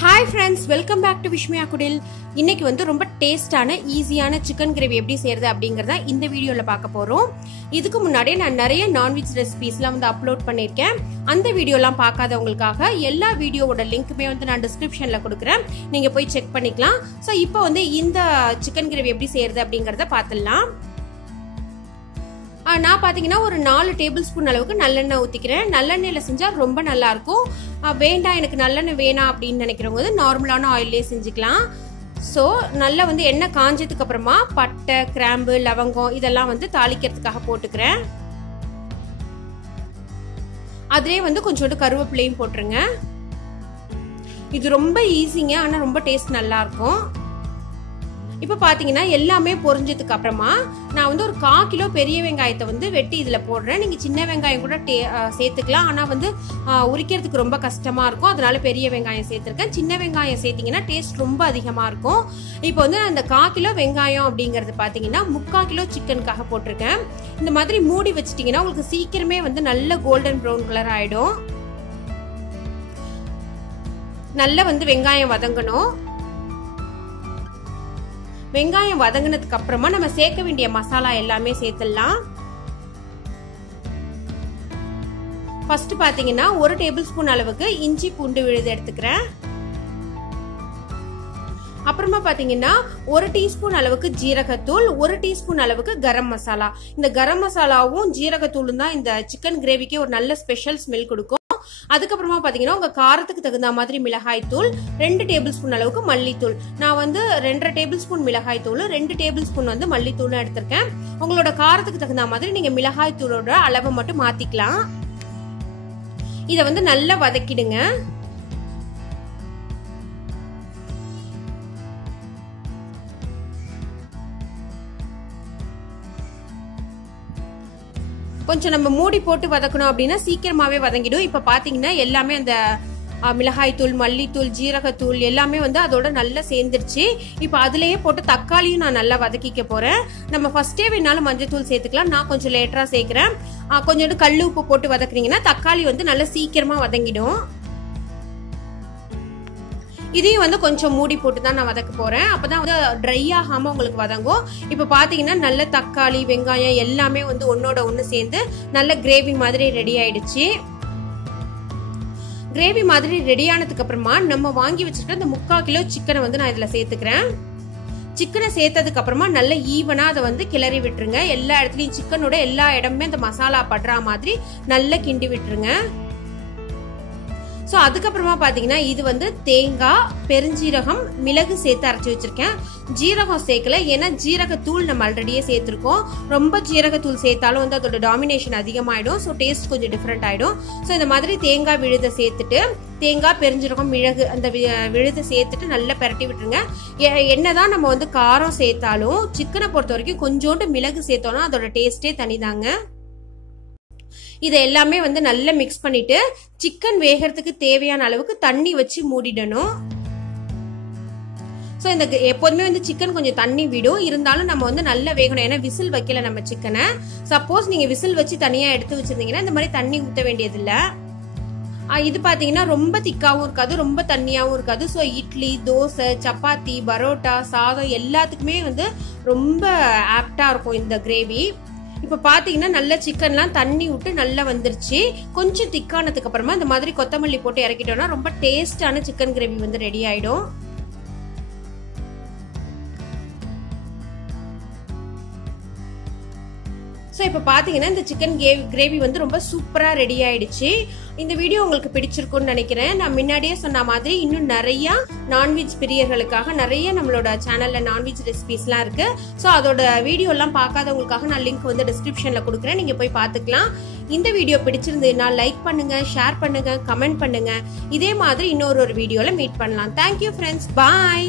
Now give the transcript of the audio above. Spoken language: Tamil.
Hi friends, welcome back to Vishmaya Kudil. இன்னைக்கு வந்து ரொம்ப டேஸ்டான ஈஸியான சிக்கன் கிரேவி எப்படி செய்யறது அப்படிங்கறத இந்த வீடியோல பார்க்க போறோம். இதுக்கு முன்னாடி நான் நிறைய நான்வெஜ் ரெசிபீஸ்லாம் வந்து அப்லோட் பண்ணிருக்கேன். அந்த வீடியோலாம் பார்க்காதவங்களுக்காக எல்லா வீடியோவோட லிங்க்குமே வந்து நான் டிஸ்கிரிப்ஷன்ல கொடுக்கிறேன். நீங்க போய் செக் பண்ணிக்கலாம். சோ இப்போ வந்து இந்த சிக்கன் கிரேவி எப்படி செய்யறது அப்படிங்கறத பார்த்துடலாம். நான் பாத்தீங்கன்னா ஒரு 4 டேபிள் ஸ்பூன் அளவுக்கு நல்லெண்ணெய் ஊத்திக்கிறேன். நல்லெண்ணெயில செஞ்சா ரொம்ப நல்லா இருக்கும். வேண்டாம் எனக்கு நல்லெண்ணெய் வேணாம் அப்படின்னு நினைக்கிறவங்க வந்து நார்மலான ஆயிலே செஞ்சுக்கலாம். ஸோ நல்லா வந்து எண்ணெய் காஞ்சதுக்கு அப்புறமா பட்டை, கிராம்பு, லவங்கம் இதெல்லாம் வந்து தாளிக்கிறதுக்காக போட்டுக்கிறேன். அதிலே வந்து கொஞ்சோண்டு கருவேப்பிலையும் போட்டுருங்க. இது ரொம்ப ஈஸிங்க, ஆனா ரொம்ப டேஸ்ட் நல்லா இருக்கும். இப்போ பாத்தீங்கன்னா எல்லாமே பொரிஞ்சதுக்கு அப்புறமா நான் வந்து ஒரு 1/4 கிலோ பெரிய வெங்காயத்தை வந்து வெட்டி இதுல போடுறேன். நீங்க சின்ன வெங்காயம் கூட சேர்த்துக்கலாம், ஆனா வந்து உரிக்கிறதுக்கு ரொம்ப கஷ்டமா இருக்கும், அதனால பெரிய வெங்காயம் சேர்த்திருக்கேன். சின்ன வெங்காயம் சேர்த்தீங்கன்னா டேஸ்ட் ரொம்ப அதிகமா இருக்கும். இப்போ வந்து அந்த 1/4 கிலோ வெங்காயம் அப்படிங்கறது பாத்தீங்கன்னா 3/4 கிலோ சிக்கனுக்காக போட்டிருக்கேன். இந்த மாதிரி மூடி வச்சிட்டீங்கன்னா உங்களுக்கு சீக்கிரமே வந்து நல்ல கோல்டன் ப்ரௌன் கலர் ஆயிடும். நல்லா வந்து வெங்காயம் வதங்கணும். வெங்காயம் வதங்கினதுக்கு அப்புறமா நம்ம சேர்க்க வேண்டிய மசாலா எல்லாமே சேர்த்துடலாம். ஃபர்ஸ்ட் பாத்தீங்கன்னா 1 டேபிள் ஸ்பூன் அளவுக்கு இஞ்சி பூண்டு விழுது எடுத்துக்கிறேன். அப்புறமா பாத்தீங்கன்னா 1 டீஸ்பூன் அளவுக்கு ஜீரகத்தூள், 1 டீஸ்பூன் அளவுக்கு கரம் மசாலா. இந்த கரம் மசாலாவும் ஜீரகத்தூளும் தான் இந்த சிக்கன் கிரேவிக்கு ஒரு நல்ல ஸ்பெஷல் ஸ்மெல் கொடுக்கும். அதுக்கப்புறமா பாத்தீங்கன்னா உங்க காரத்துக்கு தகுந்த மாதிரி மிளகாய் தூள், 2 டேபிள் ஸ்பூன் அளவுக்கு மல்லித்தூள். நான் வந்து 2.5 டேபிள் ஸ்பூன் மிளகாய் தூள், 2 டேபிள் ஸ்பூன் வந்து மல்லித்தூள் எடுத்திருக்கேன். உங்களோட காரத்துக்கு தகுந்த மாதிரி நீங்க மிளகாய் தூளோட அளவை மட்டும் மாத்திக்கலாம். இத வந்து நல்லா வதக்கிடுங்க. கொஞ்சம் நம்ம மூடி போட்டு வதக்கணும் அப்படின்னா சீக்கிரமாவே வதங்கிடும். இப்ப பாத்தீங்கன்னா எல்லாமே அந்த மிளகாய் தூள், மல்லித்தூள், ஜீரகத்தூள் எல்லாமே வந்து அதோட நல்லா சேர்ந்துருச்சு. இப்ப அதுலயே போட்டு தக்காளியும் நான் நல்லா வதக்கிக்க போறேன். நம்ம ஃபர்ஸ்டே வேணாலும் மஞ்சத்தூள் சேர்த்துக்கலாம், நான் கொஞ்சம் லேட்டரா சேர்க்கிறேன். கொஞ்சோண்டு கல் உப்பு போட்டு வதக்குறீங்கன்னா தக்காளி வந்து நல்லா சீக்கிரமா வதங்கிடும். இதையும் வந்து கொஞ்சம் மூடி போட்டு தான் நான் வதக்க போறேன். அப்பதான் வந்து ட்ரை ஆகாம உங்களுக்கு வதங்கும். இப்ப பாத்தீங்கன்னா நல்ல தக்காளி, வெங்காயம் எல்லாமே வந்து ஒன்னோட ஒண்ணு சேர்ந்து நல்ல கிரேவி மாதிரி ரெடி ஆயிடுச்சு. கிரேவி மாதிரி ரெடி ஆனதுக்கு அப்புறமா நம்ம வாங்கி வச்சிருக்க இந்த 3/4 கிலோ சிக்கனை வந்து நான் இதுல சேர்த்துக்கிறேன். சிக்கனை சேர்த்ததுக்கு அப்புறமா நல்ல ஈவனா அதை வந்து கிளறி விட்டுருங்க. எல்லா இடத்துலயும் சிக்கனோட எல்லா இடமுமே இந்த மசாலா படுற மாதிரி நல்லா கிண்டி விட்டுருங்க. சோ அதுக்கப்புறமா பாத்தீங்கன்னா இது வந்து தேங்காய், பெருஞ்சீரகம், மிளகு சேர்த்து அரைச்சி வச்சிருக்கேன். ஜீரகம் சேர்க்கல, ஏன்னா ஜீரகத்தூள் நம்ம ஆல்ரெடியே சேர்த்திருக்கோம். ரொம்ப ஜீரகத்தூள் சேர்த்தாலும் வந்து அதோட டாமினேஷன் அதிகமாயிடும். ஸோ டேஸ்ட் கொஞ்சம் டிஃப்ரெண்ட் ஆயிடும். ஸோ இந்த மாதிரி தேங்காய் விழுதை சேர்த்துட்டு தேங்காய், பெருஞ்சீரகம், மிளகு அந்த விழுதை சேர்த்துட்டு நல்லா பெரட்டி விட்டுருங்க. என்னதான் நம்ம வந்து காரம் சேர்த்தாலும் சிக்கனை பொறுத்த வரைக்கும் கொஞ்சோண்டு மிளகு சேர்த்தோம்னா அதோட டேஸ்டே தனிதாங்க. இதை எல்லாமே வந்து நல்லா மிக்ஸ் பண்ணிட்டு சிக்கன் வேகிறதுக்கு தேவையான அளவுக்கு தண்ணி வச்சு மூடிடணும். சோ இந்த எப்போதுமே வந்து சிக்கன் கொஞ்சம் தண்ணி விடும், இருந்தாலும் நம்ம வந்து நல்லா வேகணும். ஏன்னா விசில் வைக்கல நம்ம சிக்கனை. சப்போஸ் நீங்க விசில் வச்சு தனியா எடுத்து வச்சிருந்தீங்கன்னா இந்த மாதிரி தண்ணி ஊத்த வேண்டியது இல்ல. இது பாத்தீங்கன்னா ரொம்ப திக்காவும் இருக்காது, ரொம்ப தண்ணியாவும் இருக்காது. ஸோ இட்லி, தோசை, சப்பாத்தி, பரோட்டா, சாதம் எல்லாத்துக்குமே வந்து ரொம்ப ஆப்டா இருக்கும் இந்த கிரேவி. இப்ப பாத்தீங்கன்னா நல்ல சிக்கன்லாம் தண்ணி விட்டு நல்லா வந்துருச்சு. கொஞ்சம் திக்கானதுக்கு அப்புறமா இந்த மாதிரி கொத்தமல்லி போட்டு இறக்கிட்டோம்னா ரொம்ப டேஸ்டான சிக்கன் கிரேவி வந்து ரெடி ஆயிடும். ஸோ இப்போ பார்த்தீங்கன்னா இந்த சிக்கன் கிரேவி வந்து ரொம்ப சூப்பராக ரெடி ஆயிடுச்சு. இந்த வீடியோ உங்களுக்கு பிடிச்சிருக்கும்னு நினைக்கிறேன். நான் முன்னாடியே சொன்ன மாதிரி இன்னும் நிறைய நான்வெஜ் பிரியர்களுக்காக நிறைய நம்மளோட சேனல்ல நான்வெஜ் ரெசிபிஸ்லாம் இருக்கு. ஸோ அதோட வீடியோலாம் பார்க்காதவங்களுக்காக நான் லிங்க் வந்து டிஸ்கிரிப்ஷன்ல கொடுக்குறேன், நீங்க போய் பார்த்துக்கலாம். இந்த வீடியோ பிடிச்சிருந்ததுன்னா லைக் பண்ணுங்க, ஷேர் பண்ணுங்க, கமெண்ட் பண்ணுங்க. இதே மாதிரி இன்னொரு வீடியோல மீட் பண்ணலாம். தேங்க்யூ ஃப்ரெண்ட்ஸ், பாய்.